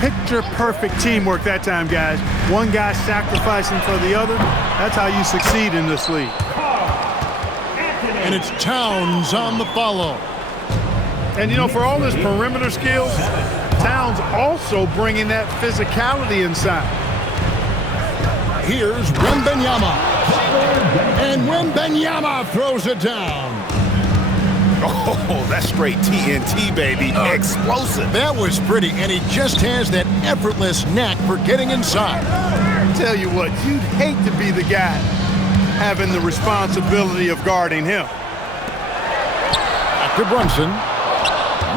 Picture-perfect teamwork that time, guys. One guy sacrificing for the other. That's how you succeed in this league. And it's Towns on the follow. And, you know, for all his perimeter skills, Towns also bringing that physicality inside. Here's Wembanyama. And Wembanyama throws it down. Oh, that's straight TNT, baby. Explosive. That was pretty, and he just has that effortless knack for getting inside. Tell you what, you'd hate to be the guy having the responsibility of guarding him. After Brunson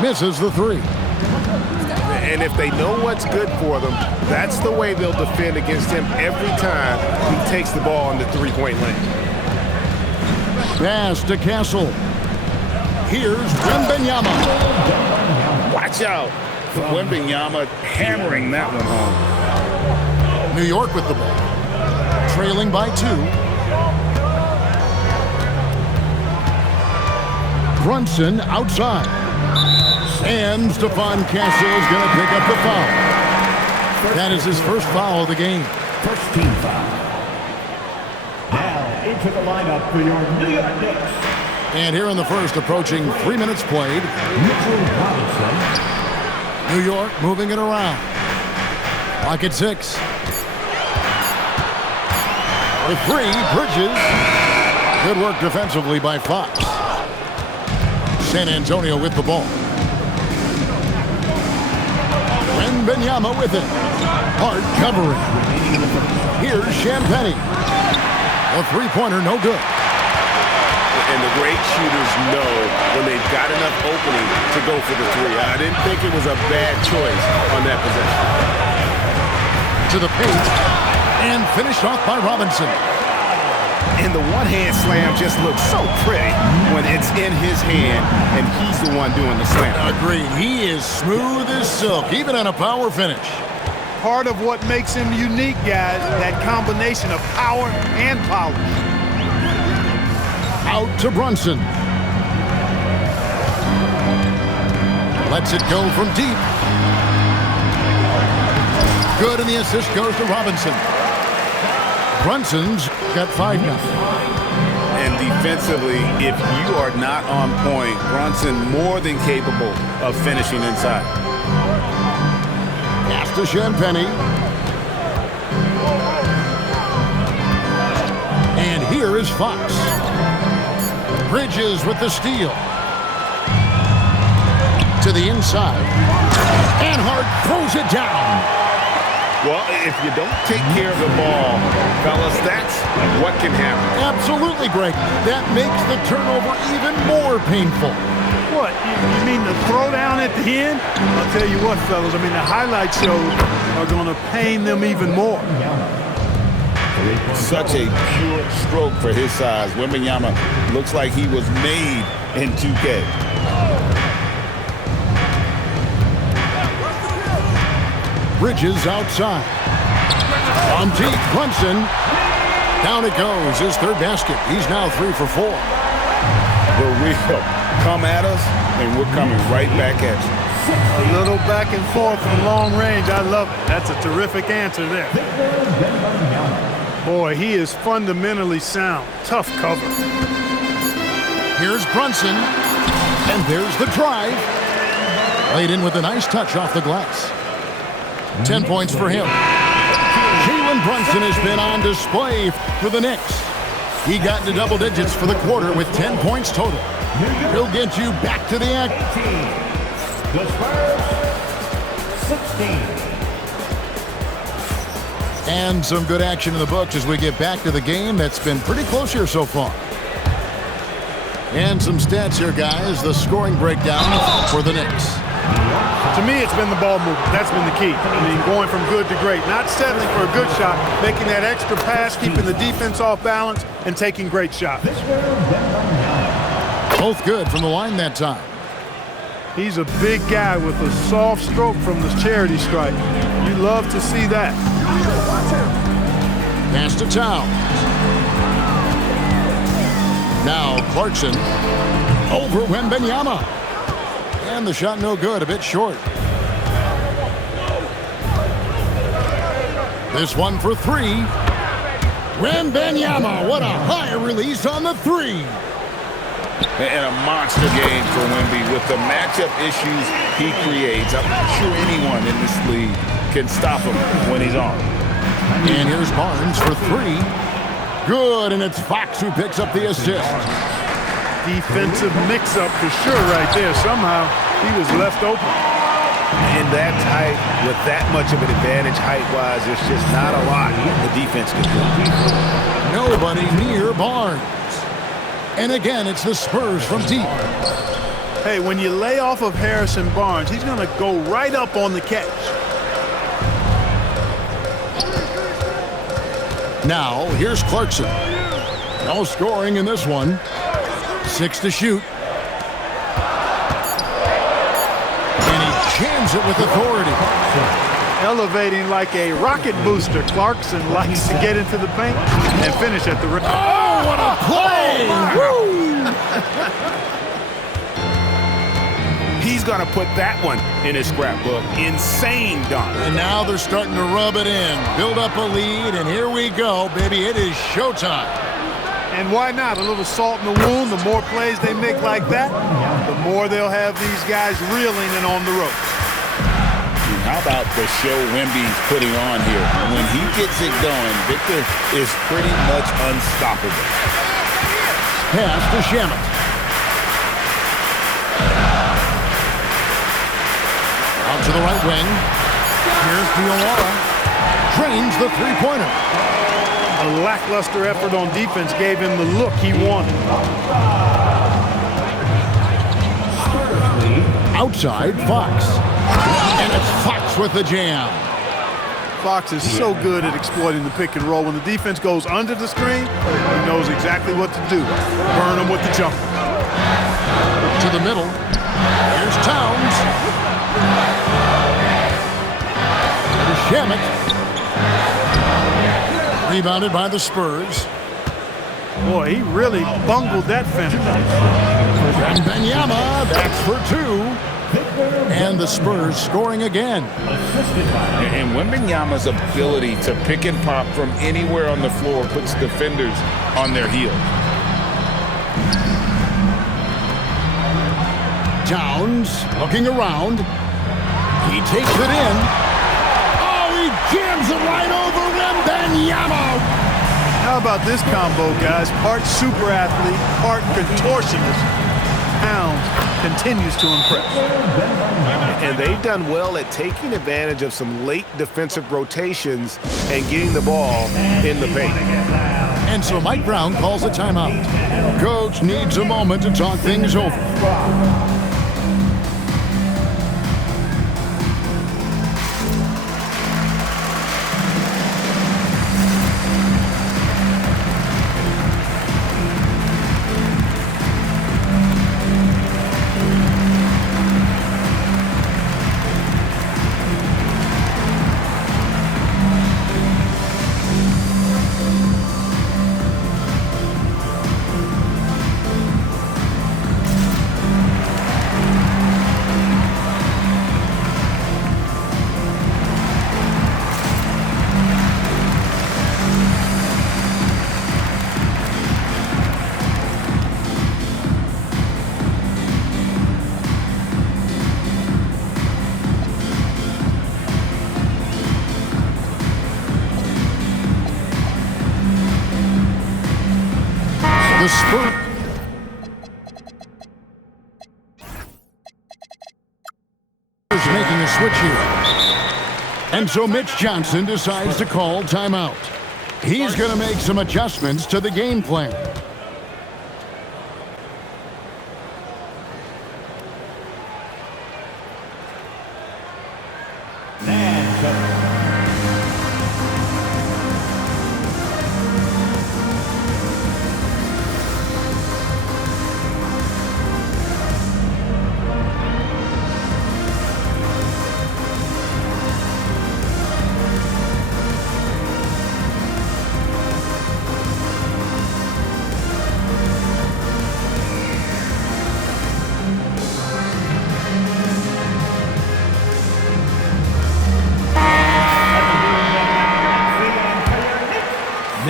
misses the three. And if they know what's good for them, that's the way they'll defend against him every time he takes the ball in the three-point lane. Pass to Castle. Here's Wembanyama. Watch out. Wembanyama hammering that one home. New York with the ball. Trailing by 2. Brunson outside. And Stephon Castle is going to pick up the foul. That is his first foul of the game. First team foul. Now into the lineup for your New York Knicks. And here in the first, approaching 3 minutes played. Mitchell Robinson. New York moving it around. Lock at 6. The three, Bridges. Good work defensively by Fox. San Antonio with the ball. Wembanyama with it. Hard covering. Here's Champagnie. A three-pointer, no good. And the great shooters know when they've got enough opening to go for the three. I didn't think it was a bad choice on that possession. To the paint. And finished off by Robinson. And the one-hand slam just looks so pretty when it's in his hand and he's the one doing the slam. Agreed. He is smooth as silk, even on a power finish. Part of what makes him unique, guys, that combination of power and polish. Out to Brunson. Lets it go from deep. Good, and the assist goes to Robinson. Brunson's got 5 now. And defensively, if you are not on point, Brunson more than capable of finishing inside. Pass to Champagnie. And here is Fox. Bridges with the steal. To the inside. And Hart throws it down. Well, if you don't take care of the ball, fellas, that's what can happen. Absolutely, Greg. That makes the turnover even more painful. What, you mean the throwdown at the end? I'll tell you what, fellas, I mean, the highlight shows are going to pain them even more. Such a pure stroke for his size. Wembanyama looks like he was made in 2K. Bridges outside. On deep, Brunson. Down it goes, his third basket. He's now 3 for 4. The real come at us, and we're coming right back at you. A little back and forth from long range. I love it. That's a terrific answer there. Boy, he is fundamentally sound. Tough cover. Here's Brunson. And there's the drive. Laid in with a nice touch off the glass. 10 points for him. Jalen Brunson has been on display for the Knicks. He got into double digits for the quarter with 10 points total. He'll get you back to the act. The Spurs, 16. And some good action in the books as we get back to the game that's been pretty close here so far. And some stats here, guys. The scoring breakdown for the Knicks. To me, it's been the ball movement. That's been the key. I mean, going from good to great. Not settling for a good shot, making that extra pass, keeping the defense off balance, and taking great shots. Both good from the line that time. He's a big guy with a soft stroke from the charity stripe. You love to see that. Pass to Towns. Now Clarkson over Wembanyama. And the shot no good, a bit short. This one for three. Wembanyama, what a high release on the three. And a monster game for Wemby with the matchup issues he creates. I'm not sure anyone in this league can stop him when he's on. And here's Barnes for three. Good, and it's Fox who picks up the assist. Defensive mix-up for sure right there. Somehow he was left open. And that height, with that much of an advantage height-wise, there's just not a lot the defense can do. Nobody near Barnes. And again, it's the Spurs from deep. Hey, when you lay off of Harrison Barnes, he's going to go right up on the catch. Now, here's Clarkson. No scoring in this one. 6 to shoot. And he jams it with authority. Elevating like a rocket booster. Clarkson likes to get into the paint and finish at the rim. Oh, what a play! Woo! He's going to put that one in his scrapbook. Insane dunk. And now they're starting to rub it in. Build up a lead, and here we go, baby. It is showtime. And why not? A little salt in the wound. The more plays they make like that, the more they'll have these guys reeling and on the ropes. How about the show Wemby's putting on here? When he gets it going, Victor is pretty much unstoppable. Pass to Shamet. Out to the right wing. Here's Diawara. Drains the three-pointer. A lackluster effort on defense gave him the look he wanted. Outside, Fox. And it's Fox with the jam. Fox is so good at exploiting the pick and roll. When the defense goes under the screen, he knows exactly what to do. Burn them with the jumper. To the middle. Here's Towns. To Shamet. Rebounded by the Spurs. Boy, he really bungled that finish. Wembanyama, that's for two. And the Spurs scoring again. And Wembanyama's ability to pick and pop from anywhere on the floor puts defenders on their heels. Towns looking around. He takes it in. Oh, he jams it right over Wembanyama. How about this combo, guys? Part super athlete, part contortionist. Towns continues to impress. And they've done well at taking advantage of some late defensive rotations and getting the ball in the paint. And so Mike Brown calls a timeout. Coach needs a moment to talk things over. The Spurs making a switch here. And so Mitch Johnson decides to call timeout. He's going to make some adjustments to the game plan.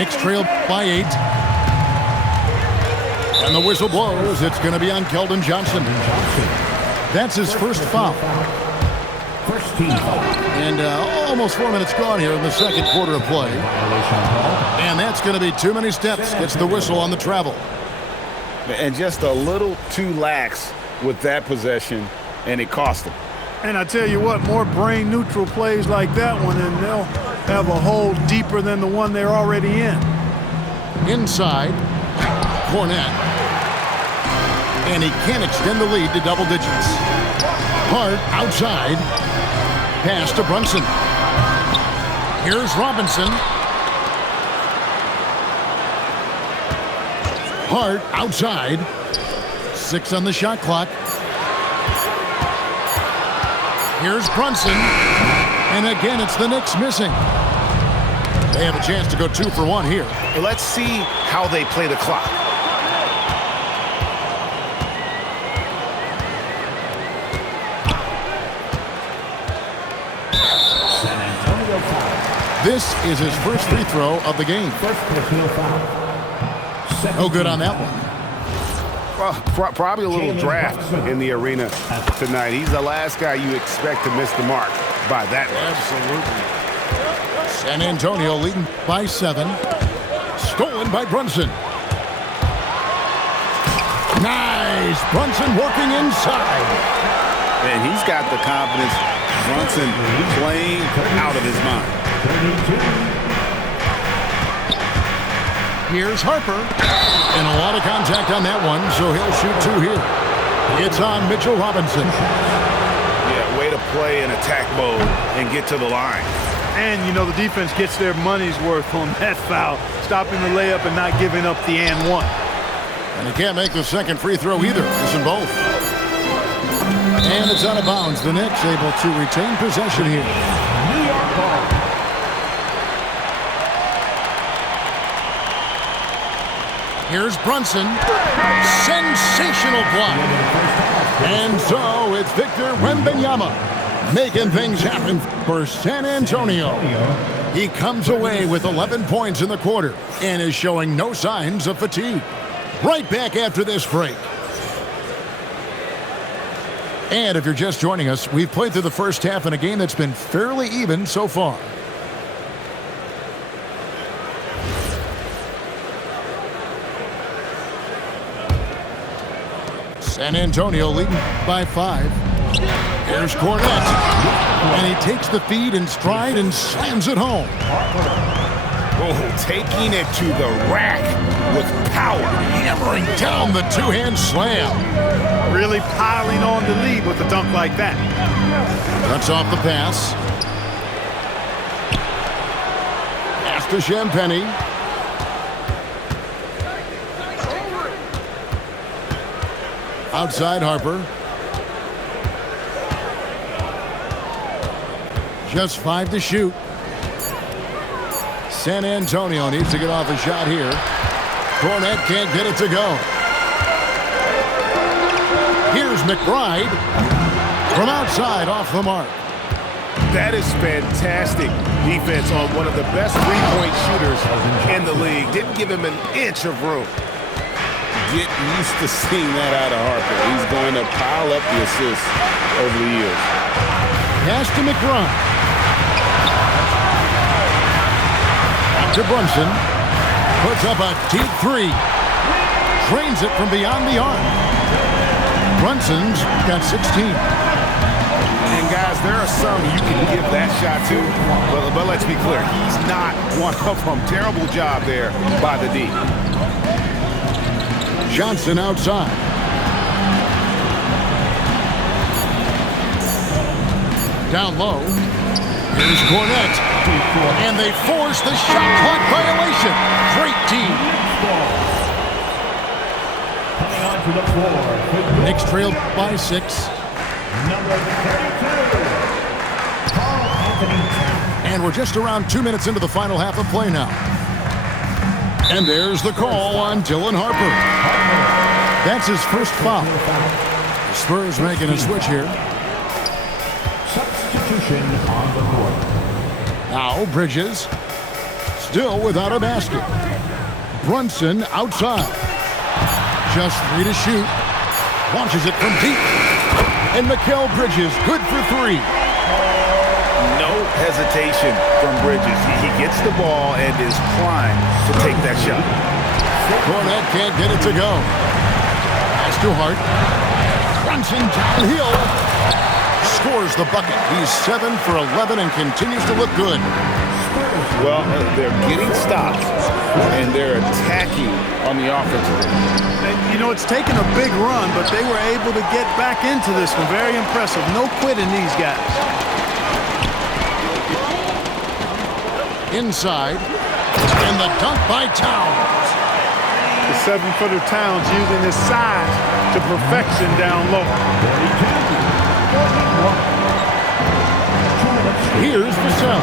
Knicks trail by 8. And the whistle blows. It's going to be on Keldon Johnson. That's his first foul. First team foul. And almost 4 minutes gone here in the second quarter of play. And that's going to be too many steps. Gets the whistle on the travel. And just a little too lax with that possession, and it cost him. And I tell you what, more brain-neutral plays like that one, and they'll have a hole deeper than the one they're already in. Inside, Cornette. And he can't extend the lead to double digits. Hart outside. Pass to Brunson. Here's Robinson. Hart outside. 6 on the shot clock. Here's Brunson. And again, it's the Knicks missing. They have a chance to go 2 for 1 here. Let's see how they play the clock. San Antonio foul. This is his first free throw of the game. First personal foul. No good on that one. Well, probably a little draft in the arena tonight. He's the last guy you expect to miss the mark by that much. Absolutely. San Antonio leading by 7. Stolen by Brunson. Nice. Brunson working inside. And he's got the confidence. Brunson playing out of his mind. 32. Here's Harper. And a lot of contact on that one, so he'll shoot 2 here. It's on Mitchell Robinson. Yeah, way to play in attack mode and get to the line. And, you know, the defense gets their money's worth on that foul, stopping the layup and not giving up the and one. And he can't make the second free throw either. Missing both. And it's out of bounds. The Knicks able to retain possession here. New York ball. Here's Brunson. Sensational block. And so it's Victor Wembanyama making things happen for San Antonio. He comes away with 11 points in the quarter and is showing no signs of fatigue. Right back after this break. And if you're just joining us, we've played through the first half in a game that's been fairly even so far. San Antonio leading by 5. Here's Cornette. And he takes the feed in stride and slams it home. Oh, taking it to the rack with power. Hammering down the two-hand slam. Really piling on the lead with a dunk like that. Cuts off the pass. Pass to Champagny. Outside Harper. Just 5 to shoot. San Antonio needs to get off a shot here. Cornette can't get it to go. Here's McBride. From outside, off the mark. That is fantastic defense on one of the best three-point shooters in the league. Didn't give him an inch of room. Get used to seeing that out of Harper. He's going to pile up the assists over the years. Pass to McBride. Out to Brunson. Puts up a deep 3. Drains it from beyond the arc. Brunson's got 16. And guys, there are some you can give that shot to, but let's be clear, he's not one of them. Terrible job there by the D. Johnson outside. Down low. Here's Cornette. And they force the shot clock violation. Great team. Coming onto the floor. Knicks trailed by 6. Number 32. Carl Anthony Towns. And we're just around 2 minutes into the final half of play now. And there's the call on Dylan Harper. That's his first foul. The Spurs making a switch here. Substitution on the court. Now Bridges. still without a basket. Brunson outside. Just 3 to shoot. Launches it from deep. And Mikal Bridges good for 3. No hesitation from Bridges. He gets the ball and is primed to take that shot. Cornette can't get it to go. Pass to Hart. Brunson downhill. Scores the bucket. He's 7 for 11 and continues to look good. Well, they're getting stops, and they're attacking on the offensive end. And, you know, it's taken a big run, but they were able to get back into this one. Very impressive. No quitting these guys. Inside. And the dunk by Towns. The 7-footer Towns using his size to perfection down low. Here's Vassell.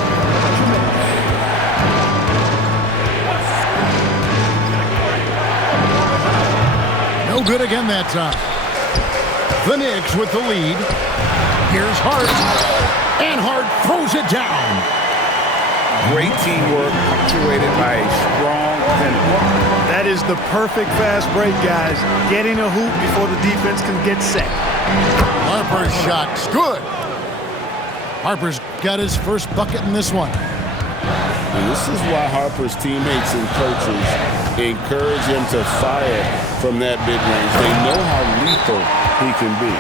No good again that time. The Knicks with the lead. Here's Hart. And Hart throws it down. Great teamwork punctuated by a strong penalty. That is the perfect fast break, guys. Getting a hoop before the defense can get set. Harper's shot's good. Harper's got his first bucket in this one. And this is why Harper's teammates and coaches encourage him to fire from that mid-range. They know how lethal he can be.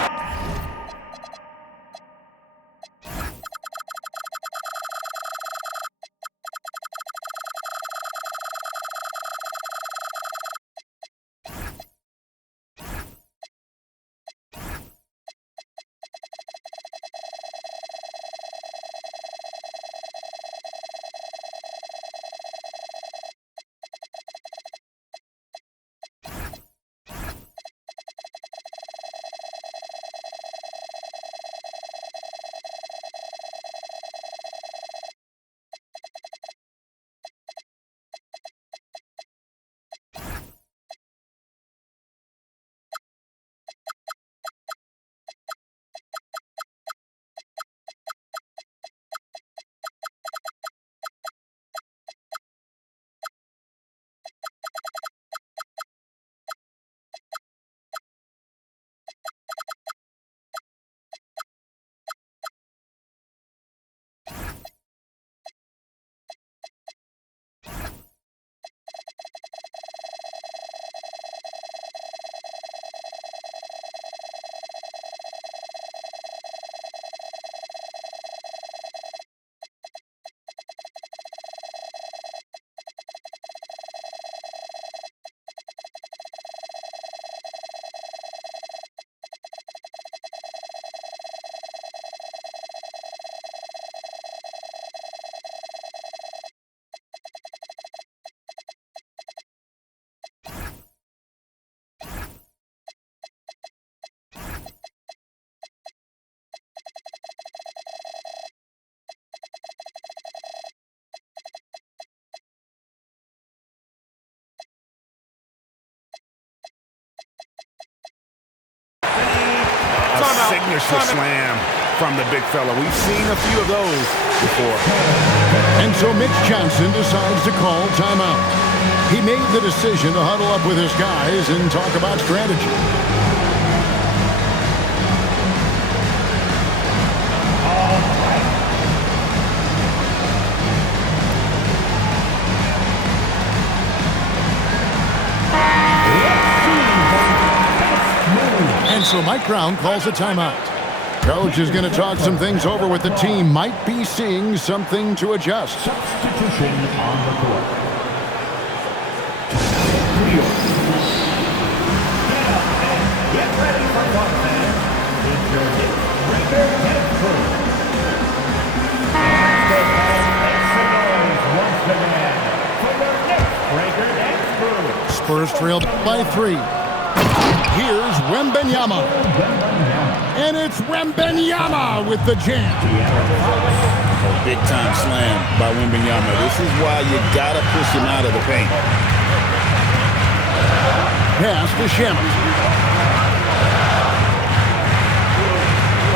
Signature slam from the big fella. We've seen a few of those before. And so Mitch Johnson decides to call timeout. He made the decision to huddle up with his guys and talk about strategy. And so Mike Brown calls a timeout. Coach is going to talk some things over with the team. Might be seeing something to adjust. Substitution on the court. Get ready for one, man. It's your breaker and crew. Once again for your next breaker and crew. Spurs trailed by 3. Here's Wembanyama. And it's Wembanyama with the jam. A big-time slam by Wembanyama. This is why you got to push him out of the paint. Pass to Shamet.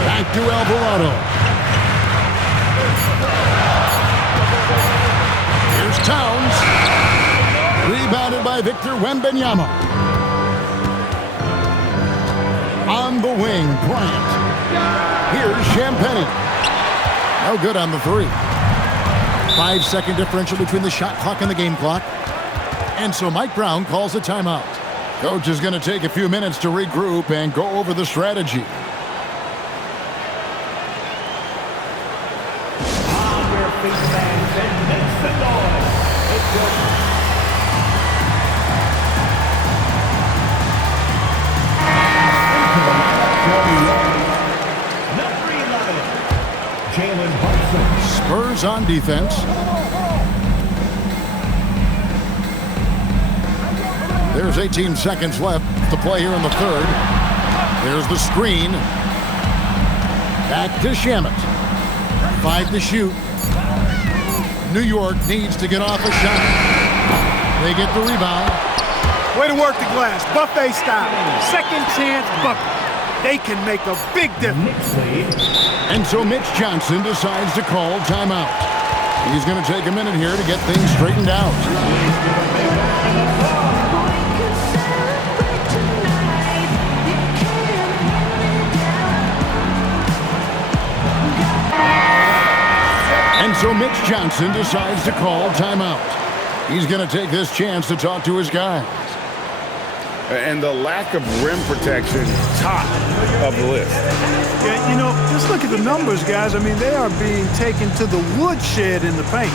Back to Alvarado. Here's Towns. by Victor Wembanyama. On the wing, Bryant. Here's Champagnie. No good on the three. 5-second differential between the shot clock and the game clock. And so Mike Brown calls a timeout. Coach is going to take a few minutes to regroup and go over the strategy. On your feet, fans, and make some noise. It's your number 11, Jalen Brunson. Spurs on defense. There's 18 seconds left to play here in the third. There's the screen. Back to Shamet. 5 to shoot. New York needs to get off a shot. They get the rebound. Way to work the glass, buffet style. Second chance bucket. They can make a big difference. Knicks lead. And so Mitch Johnson decides to call timeout. He's going to take a minute here to get things straightened out. And so Mitch Johnson decides to call timeout. He's going to take this chance to talk to his guys. And the lack of rim protection, top of the list. Yeah, you know, just look at the numbers, guys. I mean, they are being taken to the woodshed in the paint.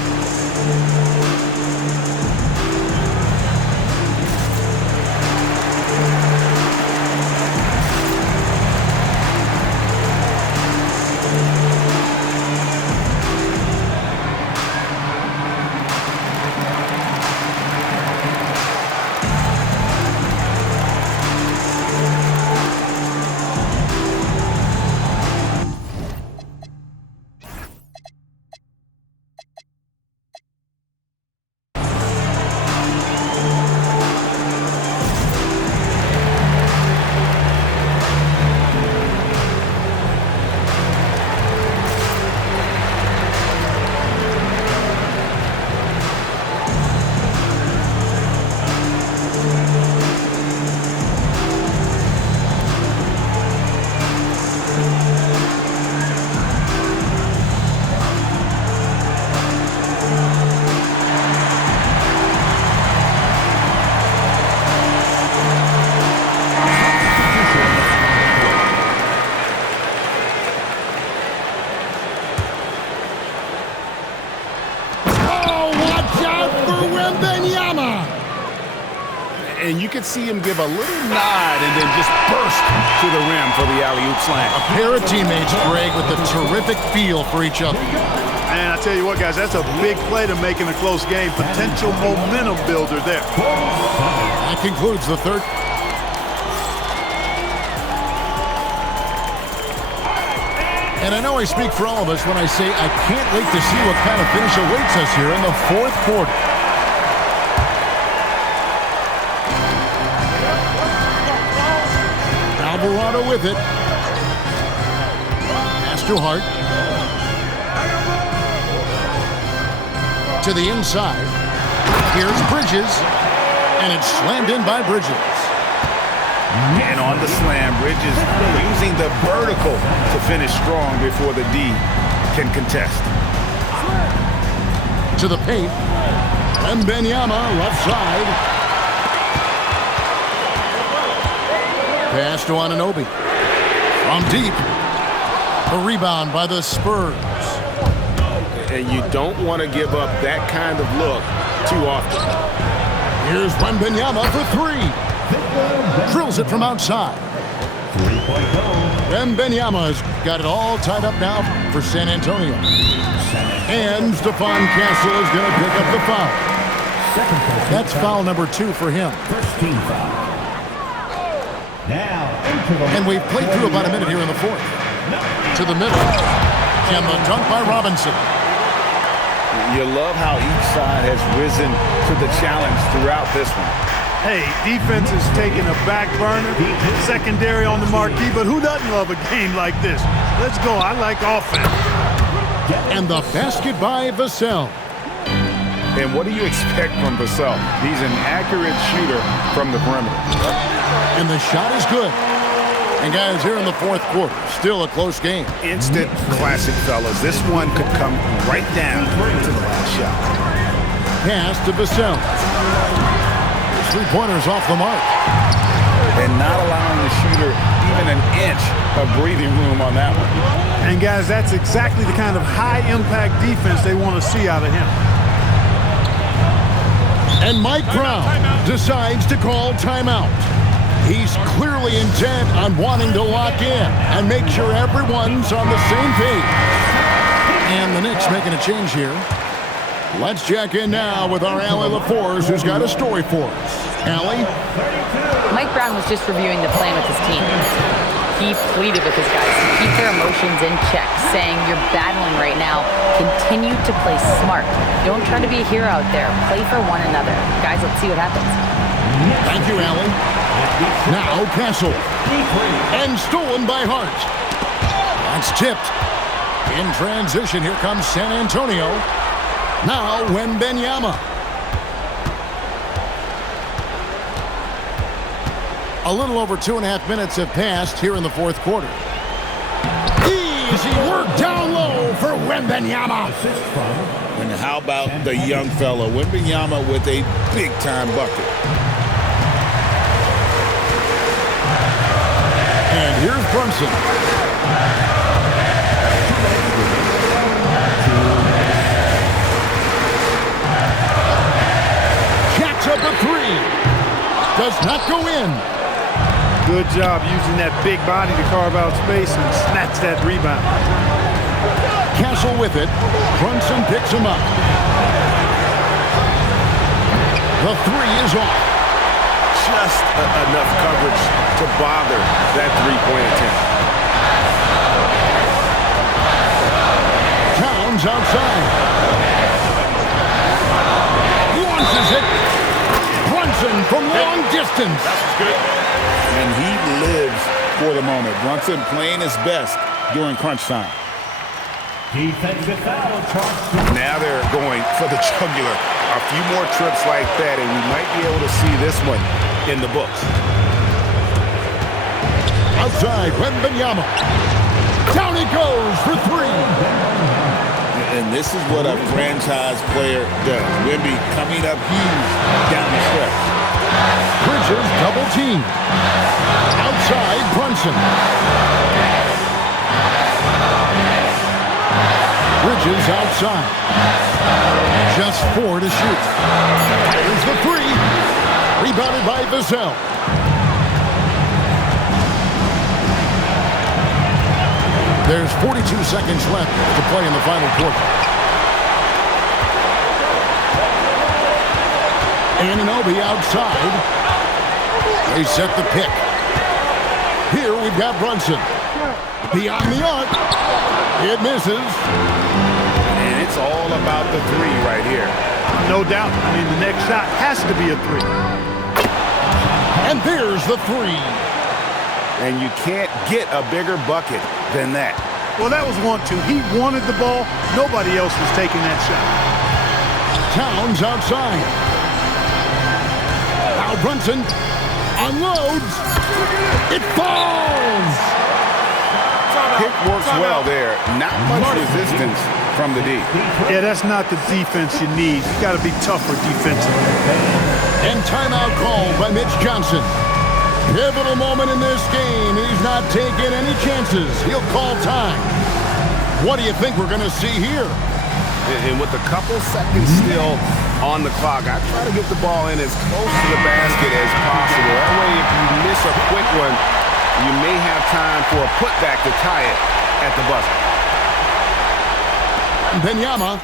And you could see him give a little nod and then just burst to the rim for the alley-oop slam. A pair of teammates, Greg, with a terrific feel for each other. Man, I tell you what, guys, that's a big play to make in a close game. Potential momentum builder there. That concludes the third. And I know I speak for all of us when I say I can't wait to see what kind of finish awaits us here in the fourth quarter. Alvarado with it. Pass to Hart. To the inside. Here's Bridges. And it's slammed in by Bridges. And on the slam, Bridges using the vertical to finish strong before the D can contest. To the paint. Wembanyama left side. Pass to Anunoby. From deep. The rebound by the Spurs. And you don't want to give up that kind of look too often. Here's Wembanyama for three. Drills it from outside. Three-point goal. Wembanyama's got it all tied up now for San Antonio. And Stephon Castle is going to pick up the foul. Second personal That's foul number 2 for him. First team foul. Now into the And we've played through about a minute here in the fourth. To the middle. And the dunk by Robinson. You love how each side has risen to the challenge throughout this one. Hey, defense is taking a back burner, secondary on the marquee, but who doesn't love a game like this? Let's go. I like offense. And the basket by Vassell. And what do you expect from Vassell? He's an accurate shooter from the perimeter. And the shot is good. And guys, here in the fourth quarter, still a close game. Instant classic, fellas. This one could come right down to the last shot. Pass to Vassell. Three-pointers off the mark. And not allowing the shooter even an inch of breathing room on that one. And guys, that's exactly the kind of high-impact defense they want to see out of him. And Mike Brown decides to call timeout. He's clearly intent on wanting to lock in and make sure everyone's on the same page. And the Knicks making a change here. Let's check in now with our Allie LaForce, who's got a story for us. Allie? Mike Brown was just reviewing the plan with his team. He pleaded with his guys to keep their emotions in check, saying, "You're battling right now. Continue to play smart. Don't try to be a hero out there. Play for one another." Guys, let's see what happens. Thank you, Allie. Now Castle. And stolen by Hart. That's tipped. In transition, here comes San Antonio. Now Wembanyama. A little over 2.5 minutes have passed here in the fourth quarter. Easy work down low for Wembanyama. And how about the young fella, Wembanyama, with a big-time bucket. And here's Brunson. Jacks up a three. Does not go in. Good job using that big body to carve out space and snatch that rebound. Castle with it. Brunson picks him up. The three is off. Just enough coverage to bother that three-point attempt. Towns outside. Launches it. Brunson from long distance. And he lives for the moment. Brunson playing his best during crunch time. Defensive foul, Charles. Now they're going for the jugular. A few more trips like that, and we might be able to see this one in the books. Outside, Wembanyama. Down he goes for three. And this is what a franchise player does. Wemby coming up huge down the stretch. Bridges double team. Outside, Brunson. Bridges outside. Just 4 to shoot. Here's the three. Rebounded by Vassell. There's 42 seconds left to play in the final quarter. Anunoby outside. They set the pick. Here we've got Brunson. Beyond the arc. It misses. And it's all about the three right here. No doubt. I mean, the next shot has to be a three. And there's the three. And you can't get a bigger bucket than that. Well, that was 1-2. He wanted the ball. Nobody else was taking that shot. Towns outside. Now Brunson unloads. It falls. Pick works well there. Not much resistance from the D. Yeah, that's not the defense you need. You got to be tougher defensively. And timeout called by Mitch Johnson. Pivotal moment in this game. He's not taking any chances. He'll call time. What do you think we're going to see here? And with a couple seconds still on the clock, I try to get the ball in as close to the basket as possible. That way, if you miss a quick one, you may have time for a putback to tie it at the buzzer. Wembanyama.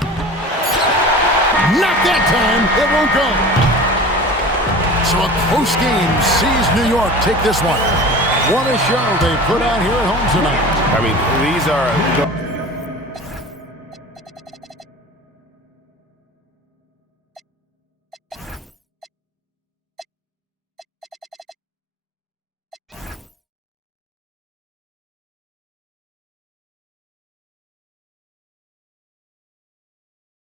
Not that time. It won't go. So a close game sees New York take this one. What a show they put on here at home tonight. I mean, these are